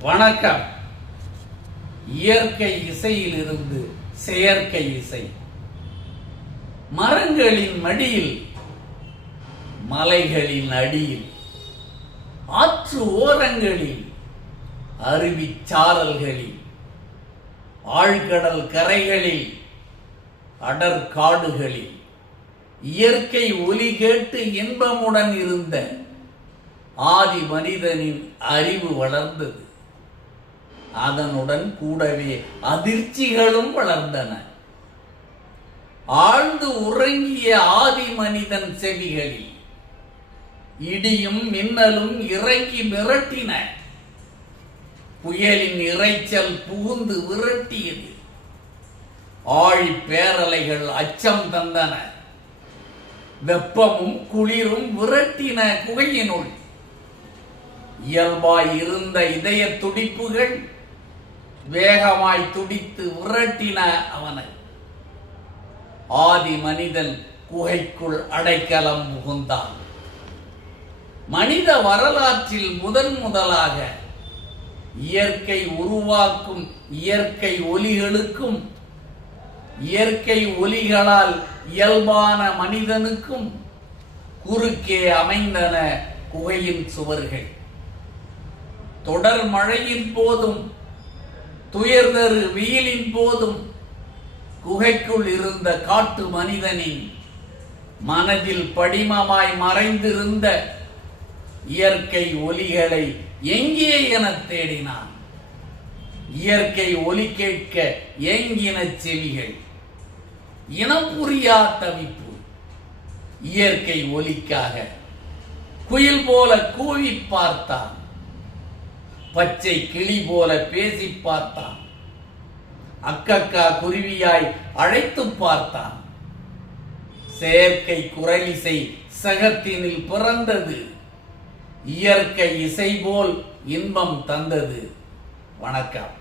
வணக்கம். இயற்கை இசையிலிருந்து செயற்கை இசை. மரங்களின் மடியில், மலைகளின் அடியில், ஆற்று ஓரங்களில், அருவிச்சாரல்களில், ஆழ்கடல் கரைகளில், அடர்காடுகளில் இயற்கை ஒலி கேட்டு இன்பமுடன் இருந்த ஆதி மனிதனின் அறிவு வளர்ந்தது. அதனுடன் கூடவே அதிர்ச்சிகளும் வளர்ந்தன. ஆழ்ந்து உறங்கிய ஆதி மனிதன் செவிகளில் இடியும் மின்னலும் இறங்கி மிரட்டின. புயலின் இரைச்சல் புகுந்து விரட்டியது. ஆழி பேரலைகள் அச்சம் தந்தன. வெப்பமும் குளிரும் விரட்டின குகையினுள். இயல்பாய் இருந்த இதய துடிப்புகள் வேகமாய் துடித்து விரட்டின அவனை. ஆதி மனிதன் குகைக்குள் அடைக்கலம் புகுந்தான். மனித வரலாற்றில் முதலாக இயற்கை உருவாக்கும் இயற்கை ஒலிகளுக்கும் இயற்கை ஒலிகளால் இயல்பான மனிதனுக்கும் குறுக்கே அமைந்தன குகையின் சுவர்கள். தொடர் மழையின் போதும் துயர்தரு வெயிலின் போதும் குகைக்குள் இருந்த காட்டு மனிதனின் மனதில் படிமமாய் மறைந்திருந்த இயற்கை ஒலிகளை எங்கே என தேடினான். இயற்கை ஒலி கேட்க ஏங்கின செவிகள். இனம் புரியா தவிப்பு. இயற்கை ஒலிக்காக குயில் போல கூவி பார்த்தான். பச்சை கிளி போல பேசி பார்த்தான். அக்கக்கா குருவியாய் அழைத்து பார்த்தான். செயற்கை குரலிசை சகத்தினில் பிறந்தது. இயற்கை இசை போல் இன்பம் தந்தது. வணக்கம்.